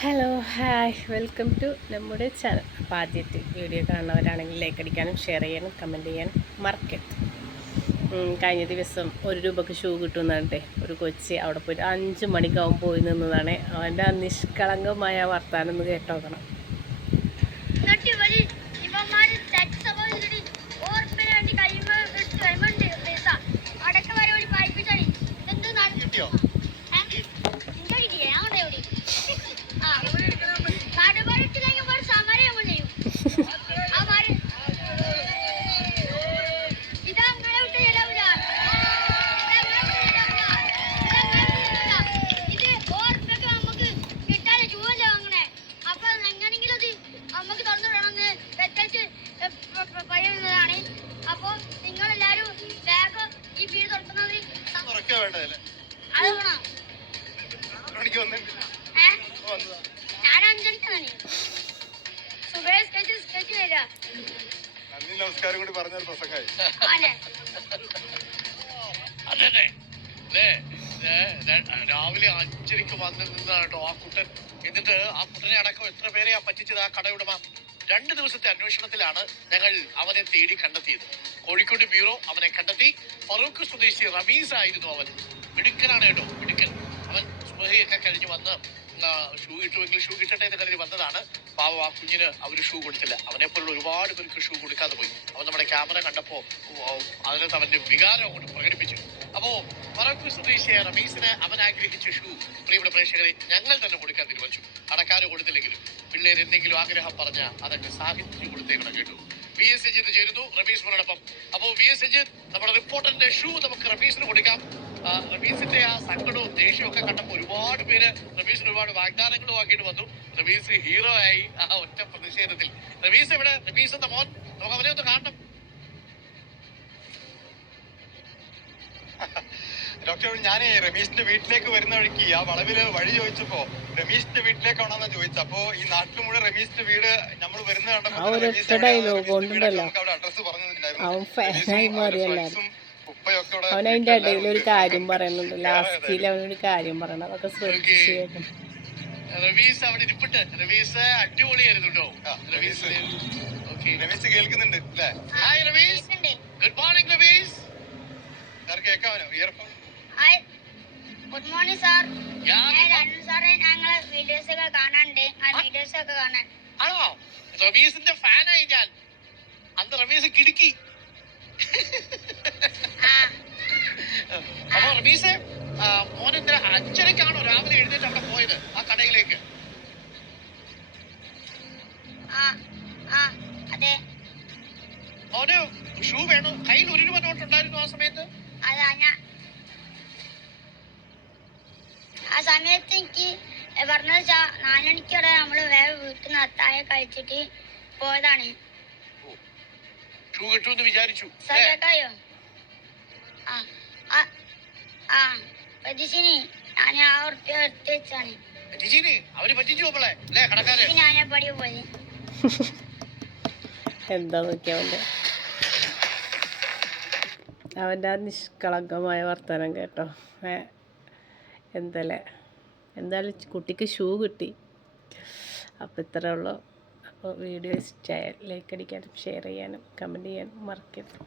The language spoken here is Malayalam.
ഹലോ ഹായ് വെൽക്കം ടു നമ്മുടെ ചാനൽ. അപ്പോൾ ആദ്യത്തെ വീഡിയോ കാണുന്നവരാണെങ്കിൽ ലൈക്ക് അടിക്കാനും ഷെയർ ചെയ്യാനും കമൻറ്റ് ചെയ്യാനും മറക്കരുത്. കഴിഞ്ഞ ദിവസം 1 രൂപക്ക് ഷൂ കിട്ടുന്നുണ്ട്. ഒരു കൊച്ചി അവിടെ പോയിട്ട് 5 മണിക്കാവും പോയി നിന്നതാണ്. അവൻ്റെ ആ നിഷ്കളങ്കമായ വർത്താനം ഒന്ന് കേട്ടോക്കണം. നമസ്കാരം കൂടി പറഞ്ഞൊരു പ്രസംഗമായി. രാവിലെ 5:30 വന്ന് നിന്നാണ് കേട്ടോ ആ കുട്ടൻ. എന്നിട്ട് ആ കുട്ടനെ അടക്കം എത്ര പേരെയാ പറ്റിച്ചത് ആ കടയുടമ. 2 ദിവസത്തെ അന്വേഷണത്തിലാണ് ഞങ്ങൾ അവനെ തേടി കണ്ടെത്തിയത്. കോഴിക്കോട് ബ്യൂറോ അവനെ കണ്ടെത്തി. ഫറൂഖ് സ്വദേശി റമീസ് ആയിരുന്നു അവൻ. മിടുക്കനാണ് കേട്ടോ, മിടുക്കൻ. അവൻ സുബഹിയൊക്കെ കഴിഞ്ഞ് വന്ന് ഷൂ കിട്ടുമെങ്കിൽ ഷൂ കിട്ടട്ടെ എന്ന് കരുതി വന്നതാണ്. പാവം ആ കുഞ്ഞിന് അവർ ഷൂ കൊടുത്തില്ല. അവനെപ്പോലുള്ള ഒരുപാട് പേർക്ക് ഷൂ കൊടുക്കാതെ പോയി. അവൻ നമ്മുടെ ക്യാമറ കണ്ടപ്പോൾ അതിനകത്ത് അവന്റെ വികാരം അങ്ങോട്ട് പ്രകടിപ്പിച്ചു. അപ്പോ ഫറൂഖ് സ്വദേശിയായ റമീസിന് അവൻ ആഗ്രഹിച്ച ഷൂ പ്രിയപ്പെട്ട പ്രേക്ഷകരെ ഞങ്ങൾ തന്നെ കൊടുക്കാൻ തീരുമാനിച്ചു. കടക്കാരോ കൊടുത്തില്ലെങ്കിലും പിള്ളേർ എന്തെങ്കിലും ആഗ്രഹം പറഞ്ഞ അതൊക്കെ സാഹിത്യം കൊടുത്തേക്കണം കേട്ടു. വി എസ് സജിത്ത് ചേരുന്നു റമീസ് മോനോടൊപ്പം. അപ്പോ വി എസ് സജിത്ത്, നമ്മുടെ റിപ്പോർട്ടറിന്റെ ഷൂ നമുക്ക് റമീസിന് കൊടുക്കാം. റമീസിന്റെ ആ സങ്കടവും ദേഷ്യവും ഒക്കെ കണ്ടപ്പോൾ ഒരുപാട് പേര് റമീസിന് ഒരുപാട് വാഗ്ദാനങ്ങളും ആക്കിയിട്ട് വന്നു. റമീസ് ഹീറോ ആയി ആ ഒറ്റ പ്രതിഷേധത്തിൽ. റമീസ് എവിടെ? റമീസ് എന്ന മോൻ, നമുക്ക് അവനെ ഒന്ന് കാണണം. ഡോക്ടർ, ഞാൻ രമീഷിന്റെ വീട്ടിലേക്ക് വരുന്ന വഴിക്ക് ആ വളവില് വഴി ചോദിച്ചപ്പോ രമീഷിന്റെ വീട്ടിലേക്കാണോന്നാ ചോദിച്ചത്. അപ്പോ ഈ നാട്ടിൽ മുഴുവൻ രമീഷിന്റെ വീട് നമ്മൾ വരുന്ന കണ്ടപ്പോ അവിടെ അഡ്രസ് പറഞ്ഞിട്ടുണ്ടായിരുന്നു. അവൻ അതിന്റെ ഇടയിൽ ഒരു കാര്യം പറയുന്നുണ്ട്. ലാസ്റ്റിൽ അവനൊരു കാര്യം പറയണം. അതൊക്കെ ശ്രദ്ധിച്ചു. റമീസ് അവിടെ ഇരിപ്പുണ്ട്. റമീസ് അടിപൊളിയായിരുന്നു കേട്ടോ. രമീസ് കേൾക്കുന്നുണ്ട് അല്ലേ? Hi Rameez. Good morning Rameez. കേൾക്കാമോ? ഇയർഫോൺ. Good morning sir. സാറേ, ഞങ്ങളെ വീഡിയോസ് ഒക്കെ കാണാനുണ്ട്. ആ വീഡിയോസ് ഒക്കെ കാണാൻ. ആണോ? റമീസിന്റെ ഫാനായി ഞാൻ. അന്ന് റമീസ് കിടുക്കി. അപ്പൊ റമീസ് മോനെന്താ 5:30ക്കാണോ രാവിലെ എഴുന്നേറ്റ് അവിടെ പോയത് ആ കടയിലേക്ക്? അതെ. മോന് ഷൂ വേണോ? കയ്യിൽ 1 രൂപ നോട്ട് ഉണ്ടായിരുന്നു ആ സമയത്ത്? അതാ ഞാൻ ആ സമയത്ത് എനിക്ക് പറഞ്ഞത് 4 മണിക്കോടെ നമ്മള് വേറെ വീട്ടിൽ നിന്ന് അത്താഴം കഴിച്ചിട്ട് പോയതാണ്. ഷൂ കിട്ടുമെന്ന് വിചാരിച്ചു. കേക്കായോ? ഞാൻ ആ ഉറുപ്പ്യ എടുത്ത് വെച്ചാണ്. അവര് പറ്റിച്ചു പോളെ അല്ലേ കടക്കാരെ? ഞാൻ പടി പോയി. എന്താ നോക്കിയ അവൻ്റെ ആ നിഷ്കളങ്കമായ വർത്തമാനം കേട്ടോ. എന്തായാലും കുട്ടിക്ക് ഷൂ കിട്ടി. അപ്പോൾ ഇത്രേ ഉള്ളൂ. അപ്പോൾ വീഡിയോ ഇഷ്ടമായാൽ ലൈക്ക് അടിക്കാനും ഷെയർ ചെയ്യാനും കമൻറ്റ് ചെയ്യാനും മറക്കരുത്.